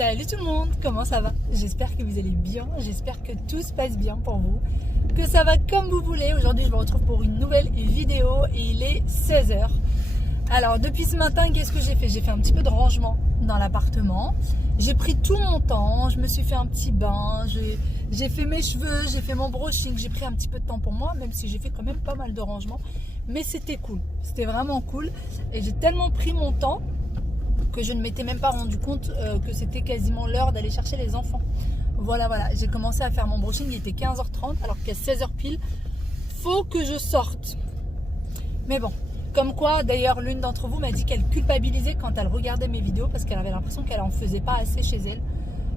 Salut tout le monde, comment ça va? J'espère que vous allez bien, j'espère que tout se passe bien pour vous, que ça va comme vous voulez. Aujourd'hui je vous retrouve pour une nouvelle vidéo et il est 16 h. Alors depuis ce matin, qu'est-ce que j'ai fait? J'ai fait un petit peu de rangement dans l'appartement, j'ai pris tout mon temps, je me suis fait un petit bain, j'ai fait mes cheveux, j'ai fait mon brushing, j'ai pris un petit peu de temps pour moi, même si j'ai fait quand même pas mal de rangement, mais c'était cool, c'était vraiment cool et j'ai tellement pris mon temps que je ne m'étais même pas rendu compte que c'était quasiment l'heure d'aller chercher les enfants. Voilà, j'ai commencé à faire mon brushing, il était 15h30 alors qu'à 16h pile, faut que je sorte. Mais bon, comme quoi d'ailleurs l'une d'entre vous m'a dit qu'elle culpabilisait quand elle regardait mes vidéos parce qu'elle avait l'impression qu'elle en faisait pas assez chez elle.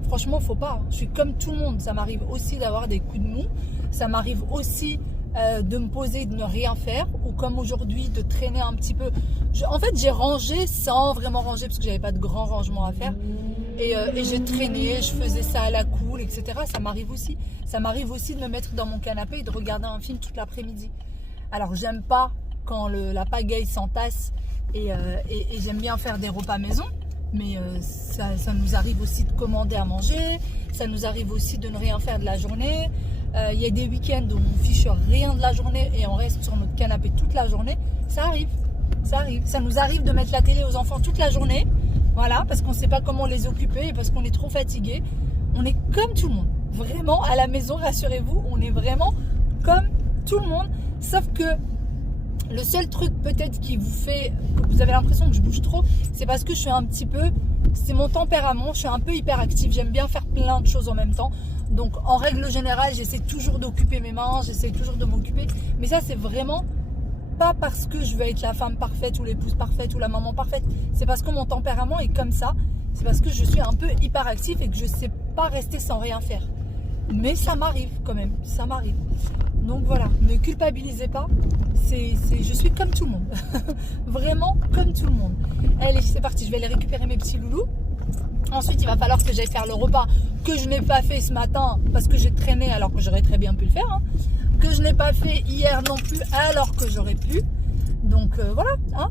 Franchement, faut pas, hein. Je suis comme tout le monde, ça m'arrive aussi d'avoir des coups de mou, ça m'arrive aussi de me poser, de ne rien faire, ou comme aujourd'hui de traîner un petit peu. En fait j'ai rangé sans vraiment ranger parce que j'avais pas de grand rangement à faire et j'ai traîné, je faisais ça à la cool, etc. Ça m'arrive aussi de me mettre dans mon canapé et de regarder un film toute l'après-midi. Alors j'aime pas quand la pagaille s'entasse et j'aime bien faire des repas maison, mais ça nous arrive aussi de commander à manger, ça nous arrive aussi de ne rien faire de la journée. Il y a des week-ends où on fiche rien de la journée et on reste sur notre canapé toute la journée. Ça arrive. Ça nous arrive de mettre la télé aux enfants toute la journée, voilà, parce qu'on ne sait pas comment les occuper et parce qu'on est trop fatigué. On est comme tout le monde. Vraiment, à la maison, rassurez-vous, on est vraiment comme tout le monde. Sauf que le seul truc peut-être qui vous fait que vous avez l'impression que je bouge trop, c'est parce que je suis un petit peu, c'est mon tempérament, je suis un peu hyperactive, j'aime bien faire plein de choses en même temps. Donc en règle générale, j'essaie toujours d'occuper mes mains, j'essaie toujours de m'occuper. Mais ça, c'est vraiment pas parce que je veux être la femme parfaite ou l'épouse parfaite ou la maman parfaite. C'est parce que mon tempérament est comme ça. C'est parce que je suis un peu hyperactive et que je sais pas rester sans rien faire. Mais ça m'arrive quand même, ça m'arrive. Donc voilà, ne culpabilisez pas. Je suis comme tout le monde. Vraiment comme tout le monde. Allez, c'est parti, je vais aller récupérer mes petits loulous. Ensuite, il va falloir que j'aille faire le repas que je n'ai pas fait ce matin parce que j'ai traîné alors que j'aurais très bien pu le faire. Hein. Que je n'ai pas fait hier non plus alors que j'aurais pu. Donc voilà, hein.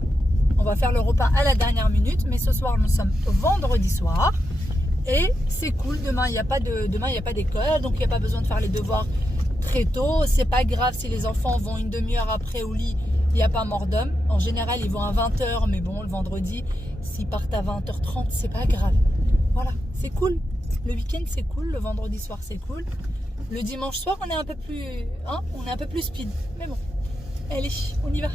On va faire le repas à la dernière minute. Mais ce soir, nous sommes vendredi soir. Et c'est cool, demain, il n'y a pas d'école. Donc, il n'y a pas besoin de faire les devoirs très tôt. C'est pas grave si les enfants vont une demi-heure après au lit. Il n'y a pas mort d'homme. En général, ils vont à 20 h. Mais bon, le vendredi, s'ils partent à 20 h 30, c'est pas grave. Voilà, c'est cool. Le week-end, c'est cool. Le vendredi soir, c'est cool. Le dimanche soir, on est un peu plus, hein, on est un peu plus speed. Mais bon, allez, on y va.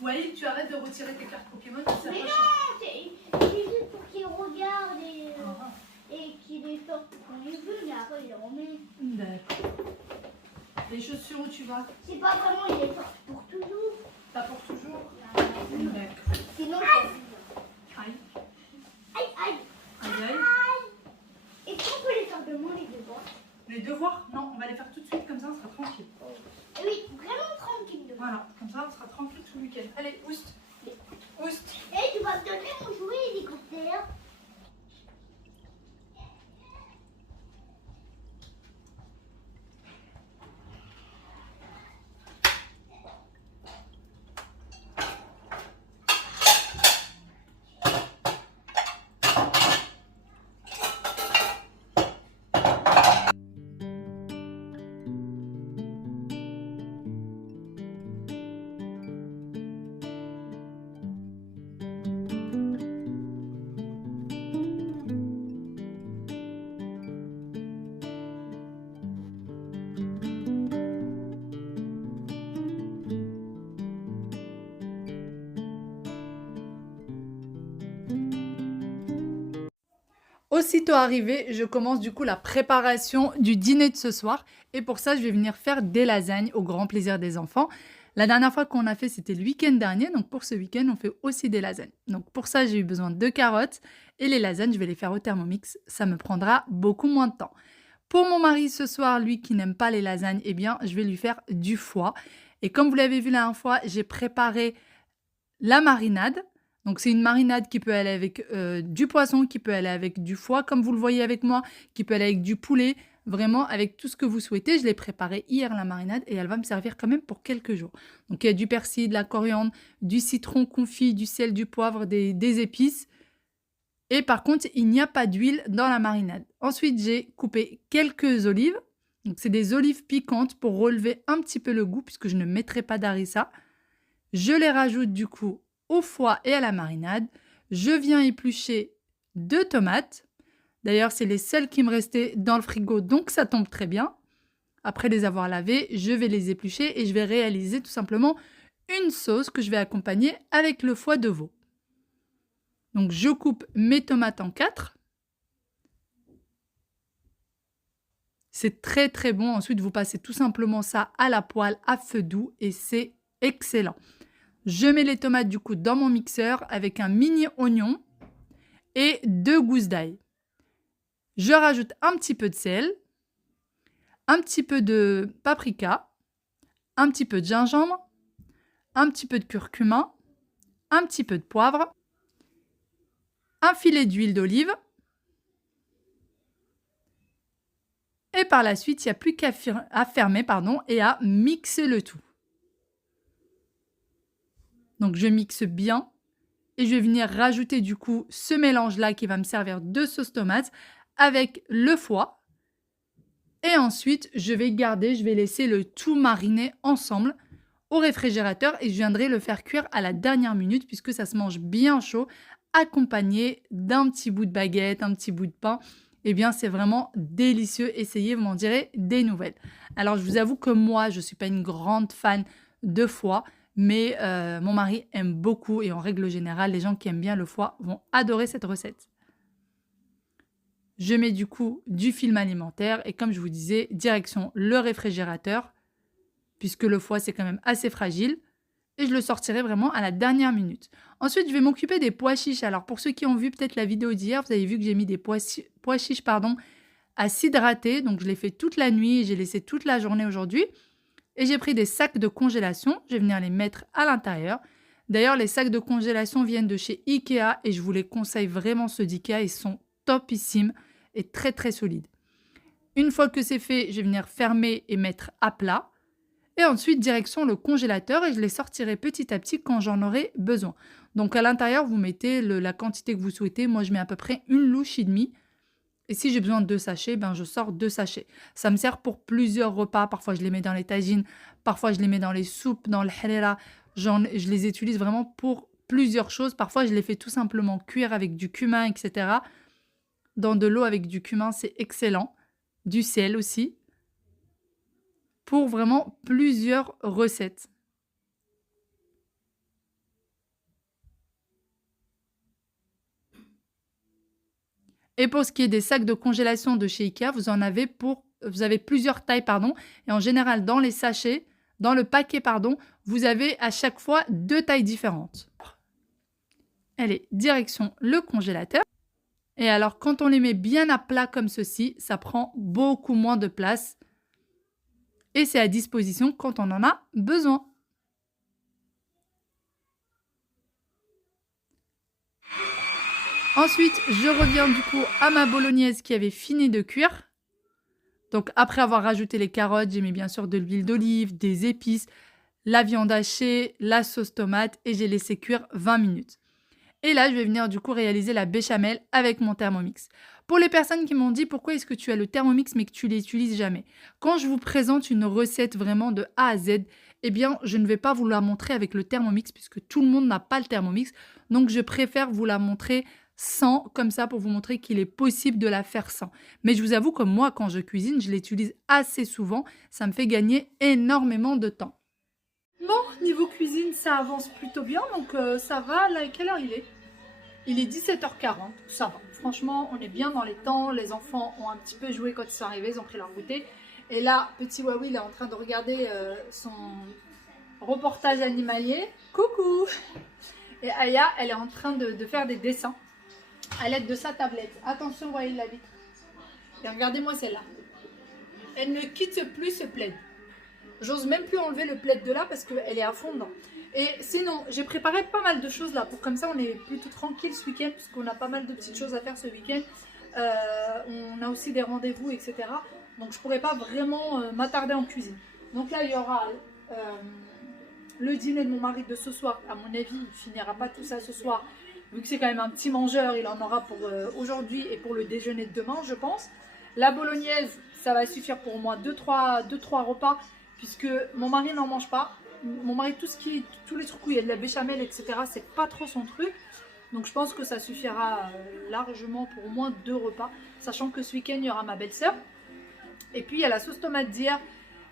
Ouais, tu arrêtes de retirer tes cartes Pokémon. Mais non, c'est juste pour qu'il regarde et qu'il les sorte quand il veut, mais après il les remet. D'accord. Les chaussures où tu vas? C'est pas vraiment il les sorte pour toujours. Pas pour toujours? D'accord. Sinon, Aïe. aïe. Et quand on peut les sortir demain, les devoirs? Les devoirs? Non, on va les faire tout de suite, comme ça on sera tranquille. Oui, vraiment tranquille demain. Voilà, comme ça on sera tranquille tout le week-end. Allez, oust. Oust. Et tu vas me donner mon jouet hélicoptère. Aussitôt arrivé, je commence du coup la préparation du dîner de ce soir. Et pour ça, je vais venir faire des lasagnes au grand plaisir des enfants. La dernière fois qu'on a fait, c'était le week-end dernier. Donc pour ce week-end, on fait aussi des lasagnes. Donc pour ça, j'ai eu besoin de carottes. Et les lasagnes, je vais les faire au Thermomix. Ça me prendra beaucoup moins de temps. Pour mon mari ce soir, lui qui n'aime pas les lasagnes, eh bien, je vais lui faire du foie. Et comme vous l'avez vu la dernière fois, j'ai préparé la marinade. Donc, c'est une marinade qui peut aller avec du poisson, qui peut aller avec du foie, comme vous le voyez avec moi, qui peut aller avec du poulet. vraiment avec tout ce que vous souhaitez. Je l'ai préparée hier la marinade et elle va me servir quand même pour quelques jours. Donc il y a du persil, de la coriandre, du citron confit, du sel, du poivre, des épices. Et par contre, il n'y a pas d'huile dans la marinade. Ensuite, j'ai coupé quelques olives. Donc c'est des olives piquantes pour relever un petit peu le goût puisque je ne mettrai pas d'harissa. Je les rajoute du coup au foie et à la marinade. Je viens éplucher 2 tomates. D'ailleurs, c'est les seules qui me restaient dans le frigo, donc ça tombe très bien. Après les avoir lavées, je vais les éplucher et je vais réaliser tout simplement une sauce que je vais accompagner avec le foie de veau. Donc, je coupe mes tomates en 4. C'est très très bon. Ensuite, vous passez tout simplement ça à la poêle à feu doux et c'est excellent. Je mets les tomates du coup dans mon mixeur avec un mini oignon et 2 gousses d'ail. Je rajoute un petit peu de sel, un petit peu de paprika, un petit peu de gingembre, un petit peu de curcuma, un petit peu de poivre, un filet d'huile d'olive. Et par la suite, il n'y a plus qu'à fermer et à mixer le tout. Donc je mixe bien et je vais venir rajouter du coup ce mélange-là qui va me servir de sauce tomate avec le foie. Et ensuite, je vais laisser le tout mariner ensemble au réfrigérateur et je viendrai le faire cuire à la dernière minute puisque ça se mange bien chaud, accompagné d'un petit bout de baguette, un petit bout de pain. Eh bien, c'est vraiment délicieux. Essayez, vous m'en direz des nouvelles. Alors, je vous avoue que moi, je ne suis pas une grande fan de foie, mais mon mari aime beaucoup et en règle générale, les gens qui aiment bien le foie vont adorer cette recette. Je mets du coup du film alimentaire et comme je vous disais, direction le réfrigérateur, puisque le foie, c'est quand même assez fragile. Et je le sortirai vraiment à la dernière minute. Ensuite, je vais m'occuper des pois chiches. Alors, pour ceux qui ont vu peut-être la vidéo d'hier, vous avez vu que j'ai mis des pois chiches à s'hydrater. Donc, je l'ai fait toute la nuit et j'ai laissé toute la journée aujourd'hui. Et j'ai pris des sacs de congélation. Je vais venir les mettre à l'intérieur. D'ailleurs, les sacs de congélation viennent de chez Ikea et je vous les conseille vraiment, ceux d'Ikea. Ils sont topissimes et très, très solides. Une fois que c'est fait, je vais venir fermer et mettre à plat. Et ensuite, direction le congélateur et je les sortirai petit à petit quand j'en aurai besoin. Donc, à l'intérieur, vous mettez la quantité que vous souhaitez. Moi, je mets à peu près une louche et demie. Et si j'ai besoin de 2 sachets, ben, je sors 2 sachets. Ça me sert pour plusieurs repas. Parfois, je les mets dans les tagines. Parfois, je les mets dans les soupes, dans le harira. Je les utilise vraiment pour plusieurs choses. Parfois, je les fais tout simplement cuire avec du cumin, etc. Dans de l'eau avec du cumin, c'est excellent. Du sel aussi. Pour vraiment plusieurs recettes. Et pour ce qui est des sacs de congélation de chez Ikea, vous avez plusieurs tailles, et en général dans les sachets, dans le paquet, vous avez à chaque fois 2 tailles différentes. Allez, direction le congélateur. Et alors, quand on les met bien à plat comme ceci, ça prend beaucoup moins de place. Et c'est à disposition quand on en a besoin. Ensuite, je reviens du coup à ma bolognaise qui avait fini de cuire. Donc après avoir rajouté les carottes, j'ai mis bien sûr de l'huile d'olive, des épices, la viande hachée, la sauce tomate et j'ai laissé cuire 20 minutes. Et là, je vais venir du coup réaliser la béchamel avec mon Thermomix. Pour les personnes qui m'ont dit pourquoi est-ce que tu as le Thermomix mais que tu ne l'utilises jamais. Quand je vous présente une recette vraiment de A à Z, eh bien, je ne vais pas vous la montrer avec le Thermomix puisque tout le monde n'a pas le Thermomix. Donc, je préfère vous la montrer sans, comme ça, pour vous montrer qu'il est possible de la faire sans. Mais je vous avoue que moi, quand je cuisine, je l'utilise assez souvent. Ça me fait gagner énormément de temps. Bon, niveau cuisine, ça avance plutôt bien, donc ça va. Là, quelle heure il est? Il est 17h40, ça va. Franchement, on est bien dans les temps. Les enfants ont un petit peu joué quand ils sont arrivés, ils ont pris leur goûter. Et là, petit Wawi, il est en train de regarder son reportage animalier. Coucou! Et Aya, elle est en train de faire des dessins à l'aide de sa tablette. Attention, voyez la vitre. Et regardez-moi celle-là. Elle ne quitte plus ce plaid. J'ose même plus enlever le plaid de là parce qu'elle est à fond dedans. Et sinon, j'ai préparé pas mal de choses là pour comme ça on est plutôt tranquille ce week-end puisqu'on a pas mal de petites choses à faire ce week-end. On a aussi des rendez-vous, etc. Donc je pourrais pas vraiment m'attarder en cuisine. Donc là il y aura le dîner de mon mari de ce soir. À mon avis il finira pas tout ça ce soir. Vu que c'est quand même un petit mangeur, il en aura pour aujourd'hui et pour le déjeuner de demain je pense. La bolognaise ça va suffire pour moi 2-3 repas. Puisque mon mari n'en mange pas. Mon mari, tous les trucs où il y a de la béchamel, etc., c'est pas trop son truc. Donc je pense que ça suffira largement pour au moins 2 repas. Sachant que ce week-end, il y aura ma belle-sœur. Et puis il y a la sauce tomate d'hier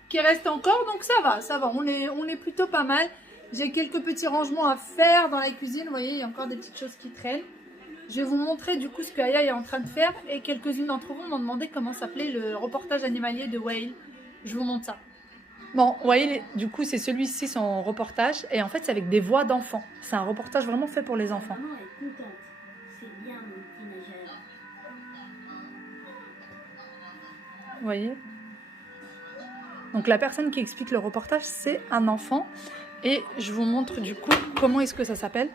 qui reste encore. Donc ça va. On est plutôt pas mal. J'ai quelques petits rangements à faire dans la cuisine. Vous voyez, il y a encore des petites choses qui traînent. Je vais vous montrer du coup ce que Aya est en train de faire. Et quelques-unes d'entre vous m'ont demandé comment s'appelait le reportage animalier de Whale. Je vous montre ça. Bon, vous voyez, du coup, c'est celui-ci, son reportage. Et en fait, c'est avec des voix d'enfants. C'est un reportage vraiment fait pour les enfants. Maman est contente. C'est bien, mon petit nageur. Vous voyez? Donc, la personne qui explique le reportage, c'est un enfant. Et je vous montre, du coup, comment est-ce que ça s'appelle.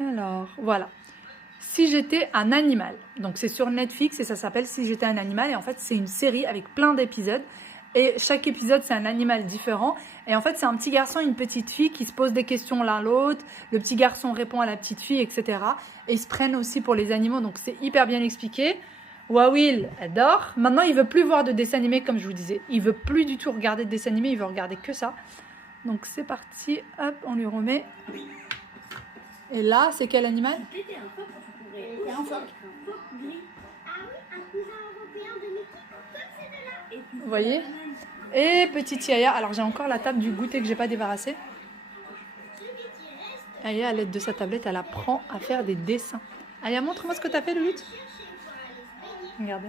Alors, voilà. Si j'étais un animal. Donc c'est sur Netflix et ça s'appelle Si j'étais un animal. Et en fait c'est une série avec plein d'épisodes. Et chaque épisode c'est un animal différent. Et en fait c'est un petit garçon et une petite fille qui se posent des questions l'un l'autre. Le petit garçon répond à la petite fille, etc. Et ils se prennent aussi pour les animaux. Donc c'est hyper bien expliqué. Wawil adore. Maintenant il veut plus voir de dessins animés comme je vous disais. Il veut plus du tout regarder de dessins animés. Il veut regarder que ça. Donc c'est parti. Hop, on lui remet. Et là c'est quel animal ? Un phoque gris. Ah oui, un cousin européen de Mickey. Comme c'est de là. Vous voyez? Et petite Yaya. Alors j'ai encore la table du goûter que j'ai pas débarrassée. Aya, à l'aide de sa tablette, elle apprend à faire des dessins. Aya, montre-moi ce que tu as fait, Louis. Regardez.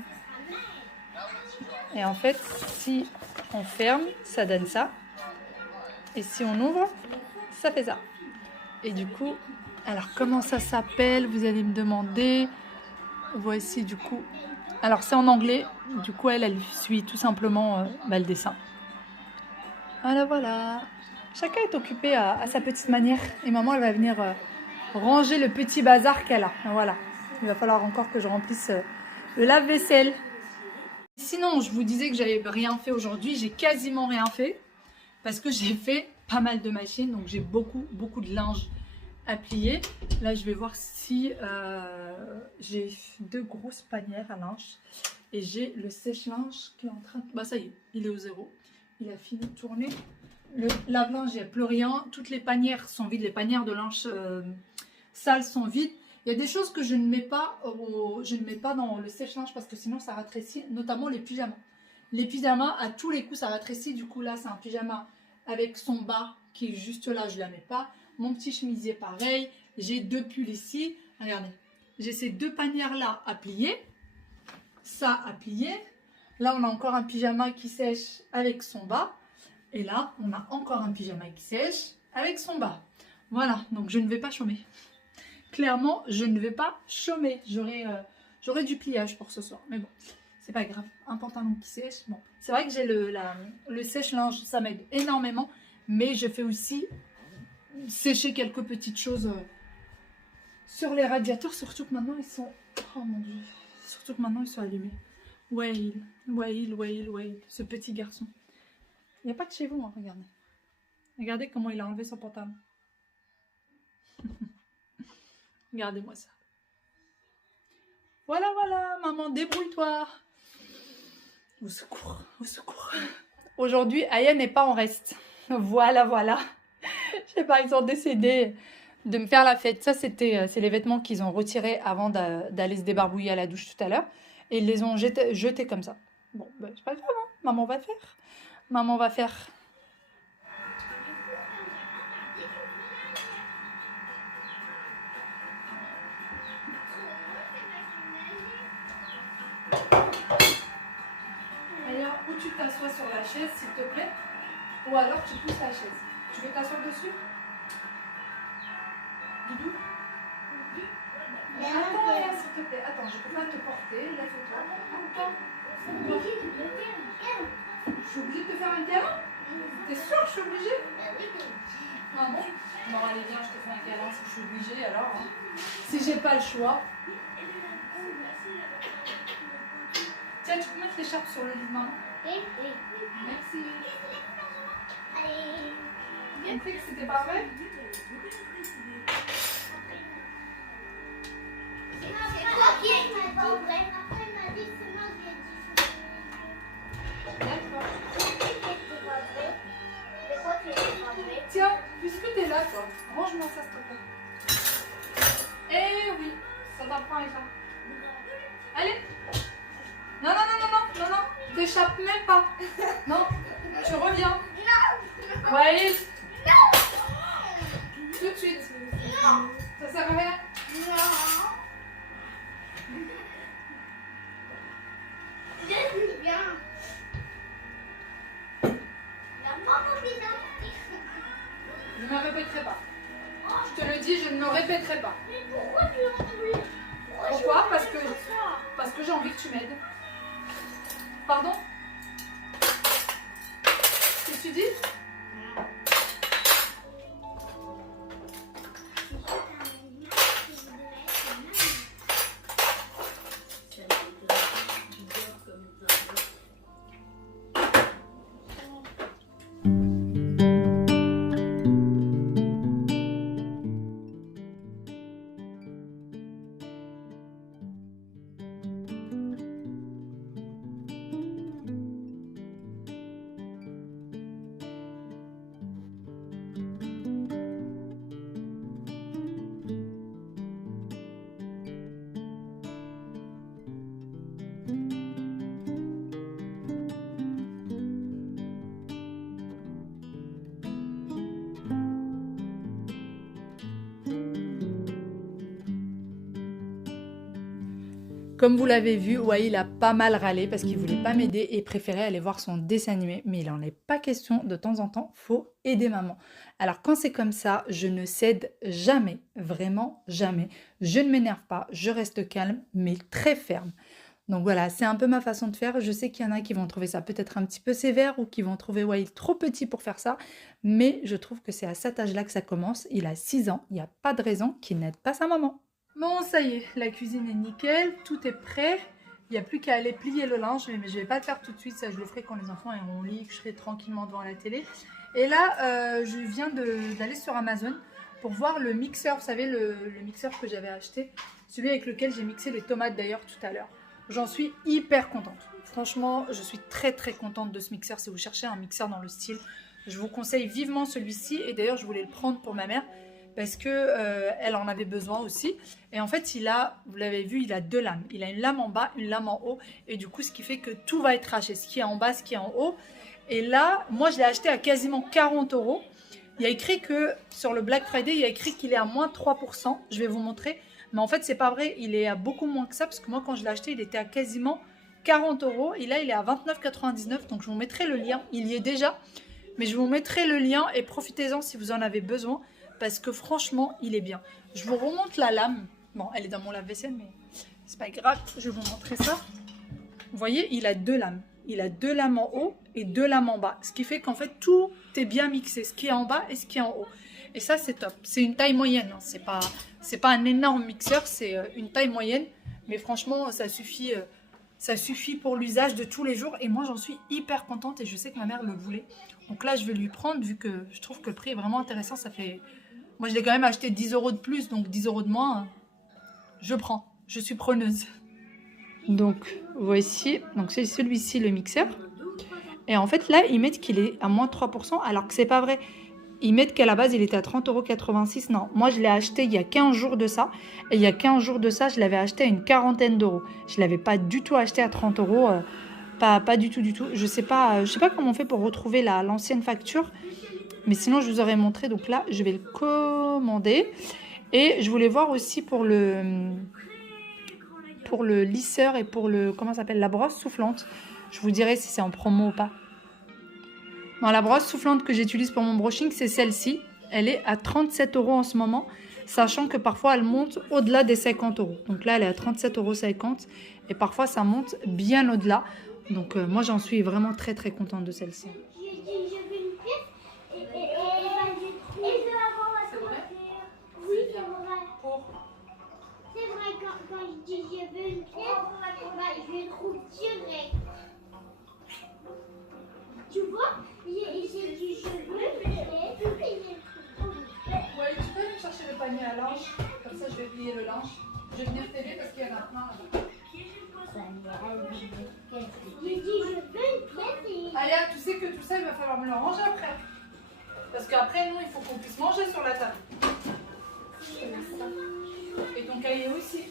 Et en fait, si on ferme, ça donne ça. Et si on ouvre, ça fait ça. Et du coup, alors comment ça s'appelle? Vous allez me demander. Voici du coup. Alors c'est en anglais. Du coup, elle suit tout simplement le dessin. Voilà, voilà. Chacun est occupé à sa petite manière. Et maman, elle va venir ranger le petit bazar qu'elle a. Voilà. Il va falloir encore que je remplisse le lave-vaisselle. Sinon, je vous disais que j'avais rien fait aujourd'hui. J'ai quasiment rien fait. Parce que j'ai fait pas mal de machines. Donc j'ai beaucoup de linge à plier. Là, je vais voir si j'ai 2 grosses panières à linge. Et j'ai le sèche-linge qui est en train de... Bah ça y est, il est au 0. Il a fini de tourner. Le lave-linge, il n'y a plus rien. Toutes les panières sont vides. Les panières de linge sales sont vides. Il y a des choses que je ne mets pas, dans le sèche-linge parce que sinon ça rétrécit, notamment les pyjamas. Les pyjamas, à tous les coups, ça rétrécit. Du coup, là, c'est un pyjama avec son bas qui est juste là, je ne la mets pas. Mon petit chemisier, pareil. J'ai 2 pulls ici. Regardez, j'ai ces 2 panières-là à plier. Ça à plier. Là, on a encore un pyjama qui sèche avec son bas. Et là, on a encore un pyjama qui sèche avec son bas. Voilà, donc je ne vais pas chômer. Clairement, je ne vais pas chômer. J'aurai du pliage pour ce soir. Mais bon, c'est pas grave. Un pantalon qui sèche. Bon, c'est vrai que j'ai le sèche-linge, ça m'aide énormément. Mais je fais aussi sécher quelques petites choses sur les radiateurs. Surtout que maintenant, ils sont... Oh mon Dieu. Surtout que maintenant, ils sont allumés. Whale, ce petit garçon. Il n'y a pas de chez vous, hein, regardez. Regardez comment il a enlevé son pantalon. Regardez-moi ça. Voilà, maman, débrouille-toi. Au secours, au secours. Aujourd'hui, Aya n'est pas en reste. Voilà. Je sais pas, ils ont décidé de me faire la fête. Ça, c'est les vêtements qu'ils ont retirés avant d'aller se débarbouiller à la douche tout à l'heure. Et ils les ont jetés comme ça. Bon, ben, c'est pas grave, hein. Maman va faire. Maman va faire. Alors, ou tu t'assois sur la chaise, s'il te plaît, ou alors tu pousses la chaise. Tu veux t'asseoir dessus? Doudou? Attends, Léa, s'il te plaît. Attends, je peux pas te porter. Lève-toi. Attends. Je suis obligée de te faire un câlin? T'es sûre que je suis obligée? Ah bon? Bon, allez, viens, je te fais un câlin si je suis obligée alors. Hein. Si j'ai pas le choix. Tiens, tu peux mettre l'écharpe sur le lit de maman. Oui. Merci. Allez. Tu sais que c'était pas vrai? C'est toi qui m'a dit vrai. Après, il m'a dit que moi, j'ai dit D'accord. c'est pas vrai. Mais quoi qui est pas vrai? Tiens, puisque t'es là, toi, range-moi ça, s'il te plaît. Eh oui, ça t'apprend les gens. Allez. Non, non, non, non, non, non, non, t'échappes même pas. Non, tu reviens. Non. Ouais, Non. tout de suite. Non. Ça sert à rien. Non. Je suis bien. La maman d'identité. Je ne me répéterai pas. Je te le dis, je ne me répéterai pas. Mais pourquoi tu l'as enlevé? Pourquoi? Parce que j'ai envie que tu m'aides. Pardon? Qu'est-ce que tu dis? Comme vous l'avez vu, Waïl a pas mal râlé parce qu'il voulait pas m'aider et préférait aller voir son dessin animé. Mais il n'en est pas question, de temps en temps, faut aider maman. Alors quand c'est comme ça, je ne cède jamais, vraiment jamais. Je ne m'énerve pas, je reste calme, mais très ferme. Donc voilà, c'est un peu ma façon de faire. Je sais qu'il y en a qui vont trouver ça peut-être un petit peu sévère ou qui vont trouver Waïl trop petit pour faire ça. Mais je trouve que c'est à cet âge-là que ça commence. Il a 6 ans, il n'y a pas de raison qu'il n'aide pas sa maman. Bon, ça y est, la cuisine est nickel, tout est prêt. Il n'y a plus qu'à aller plier le linge, mais je ne vais pas le faire tout de suite. Ça, je le ferai quand les enfants iront au lit, que je serai tranquillement devant la télé. Et là, je viens d'aller sur Amazon pour voir le mixeur. Vous savez, le mixeur que j'avais acheté, celui avec lequel j'ai mixé les tomates d'ailleurs tout à l'heure. J'en suis hyper contente. Franchement, je suis très très contente de ce mixeur. Si vous cherchez un mixeur dans le style, je vous conseille vivement celui-ci. Et d'ailleurs, je voulais le prendre pour ma mère parce que elle en avait besoin aussi. Et en fait, il a, vous l'avez vu, il a 2 lames. Il a une lame en bas, une lame en haut. Et du coup, ce qui fait que tout va être haché, ce qui est en bas, ce qui est en haut. Et là, moi, je l'ai acheté à quasiment 40 €. Il y a écrit que sur le Black Friday, il y a écrit qu'il est à moins 3%. Je vais vous montrer. Mais en fait, c'est pas vrai. Il est à beaucoup moins que ça. Parce que moi, quand je l'ai acheté, il était à quasiment 40 €. Et là, il est à 29,99 €. Donc, je vous mettrai le lien. Il y est déjà. Mais je vous mettrai le lien. Et profitez-en si vous en avez besoin. Parce que franchement, il est bien. Je vous remonte la lame. Bon, elle est dans mon lave-vaisselle, mais c'est pas grave. Je vais vous montrer ça. Vous voyez, il a 2 lames. Il a 2 lames en haut et 2 lames en bas. Ce qui fait qu'en fait, tout est bien mixé. Ce qui est en bas et ce qui est en haut. Et ça, c'est top. C'est une taille moyenne. Hein. C'est pas un énorme mixeur. C'est une taille moyenne. Mais franchement, ça suffit pour l'usage de tous les jours. Et moi, j'en suis hyper contente. Et je sais que ma mère le voulait. Donc là, je vais lui prendre vu que je trouve que le prix est vraiment intéressant. Ça fait... Moi, je l'ai quand même acheté 10 € de plus. Donc 10 € de moins, je prends. Je suis preneuse. Donc, voici. Donc, c'est celui-ci, le mixeur. Et en fait, là, ils mettent qu'il est à moins 3%, alors que c'est pas vrai. Ils mettent qu'à la base, il était à 30,86 €. Non, moi, je l'ai acheté il y a 15 jours de ça. Et il y a 15 jours de ça, je l'avais acheté à une quarantaine d'euros. Je ne l'avais pas du tout acheté à 30 €. Pas du tout, du tout. Je sais pas comment on fait pour retrouver l'ancienne facture. Mais sinon, je vous aurais montré. Donc là, je vais le commander. Et je voulais voir aussi pour le lisseur et pour comment ça s'appelle, la brosse soufflante. Je vous dirai si c'est en promo ou pas. Bon, la brosse soufflante que j'utilise pour mon brushing, c'est celle-ci. Elle est à 37 € en ce moment, sachant que parfois elle monte au-delà des 50 €. Donc là, elle est à 37,50 € et parfois ça monte bien au-delà. Donc moi, j'en suis vraiment très très contente de celle-ci. Quand je dis j'ai vu une panier à linge. Comme ça, je vais plier le linge. Je vais venir t'aider parce qu'il y en a plein là-bas. J'ai dit je veux une pièce. Alia, tu sais que tout ça, il va falloir me le ranger après. Parce qu'après, nous, il faut qu'on puisse manger sur la table. Et ton cahier aussi.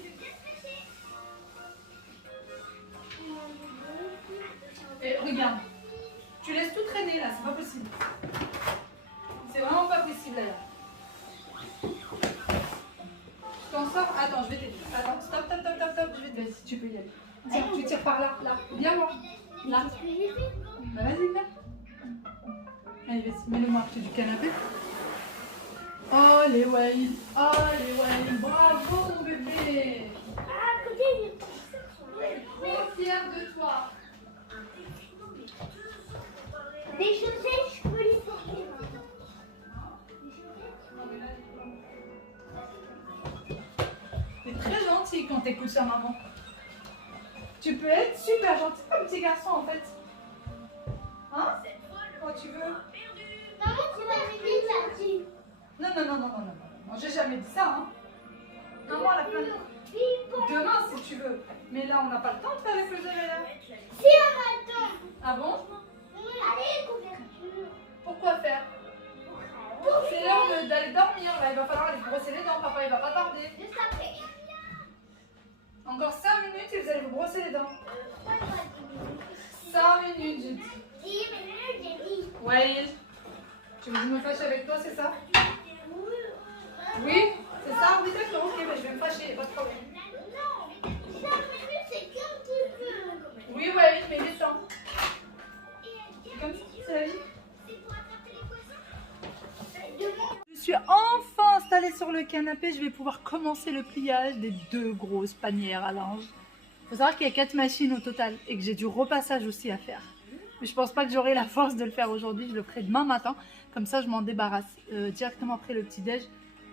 Et regarde, tu laisses tout traîner là, c'est pas possible. C'est vraiment pas possible là. Tu t'en sors. Attends, je vais t'aider. Attends, stop, je vais t'aider si tu peux y aller. Tiens, tu tires par là, là. Viens voir. Là. Bah vas-y, viens. Allez, vas-y, mets-le moi à côté du canapé. Oh les Waïl, bravo mon bébé. À côté, Je suis trop fière de toi. les chaussettes, je peux les porter. T'es très gentil quand t'écoutes sa maman. Tu peux être super gentil comme petit garçon en fait. Hein? Quand tu veux. Maman, tu m'as dit là-dessus. Non, j'ai jamais dit ça. Hein. Maman, elle a plein de... Demain si tu veux. Mais là, on n'a pas le temps de faire les puzzles là. Si on a le temps. Ah bon? Allez, couverture. Pourquoi faire? C'est l'heure d'aller dormir. Là, il va falloir aller brosser les dents. Papa, il va pas tarder. Juste après. Encore 5 minutes et vous allez vous brosser les dents. 5 minutes, j'ai dit. 10 minutes, j'ai dit. Ouais. Tu veux que je me fâche avec toi, c'est ça? Oui, c'est ça? Oui, d'accord, ok, bah, je vais me fâcher, pas de problème. Non, 5 minutes, c'est comme tu veux. Oui, ouais, mais descends. C'est comme ça, c'est la vie. Je suis enfin installée sur le canapé, je vais pouvoir commencer le pliage des 2 grosses panières à linge. Il faut savoir qu'il y a 4 machines au total et que j'ai du repassage aussi à faire. Mais je pense pas que j'aurai la force de le faire aujourd'hui, je le ferai demain matin. Comme ça, je m'en débarrasse. Directement après le petit-déj,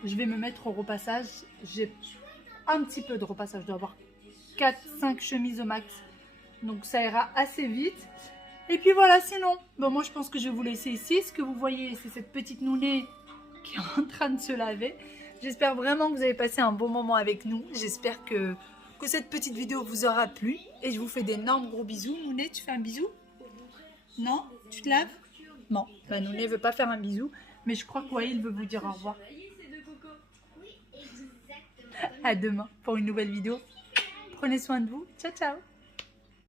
je vais me mettre au repassage. J'ai un petit peu de repassage, je dois avoir 4-5 chemises au max. Donc ça ira assez vite. Et puis voilà, sinon, bon, moi je pense que je vais vous laisser ici. Ce que vous voyez, c'est cette petite nounée qui est en train de se laver. J'espère vraiment que vous avez passé un bon moment avec nous. J'espère que cette petite vidéo vous aura plu. Et je vous fais d'énormes gros bisous. Nouné, tu fais un bisou? Non? Tu te laves? Non, bah, Nouné ne veut pas faire un bisou. Mais je crois que Waïl veut vous dire au revoir. À demain pour une nouvelle vidéo. Prenez soin de vous. Ciao, ciao.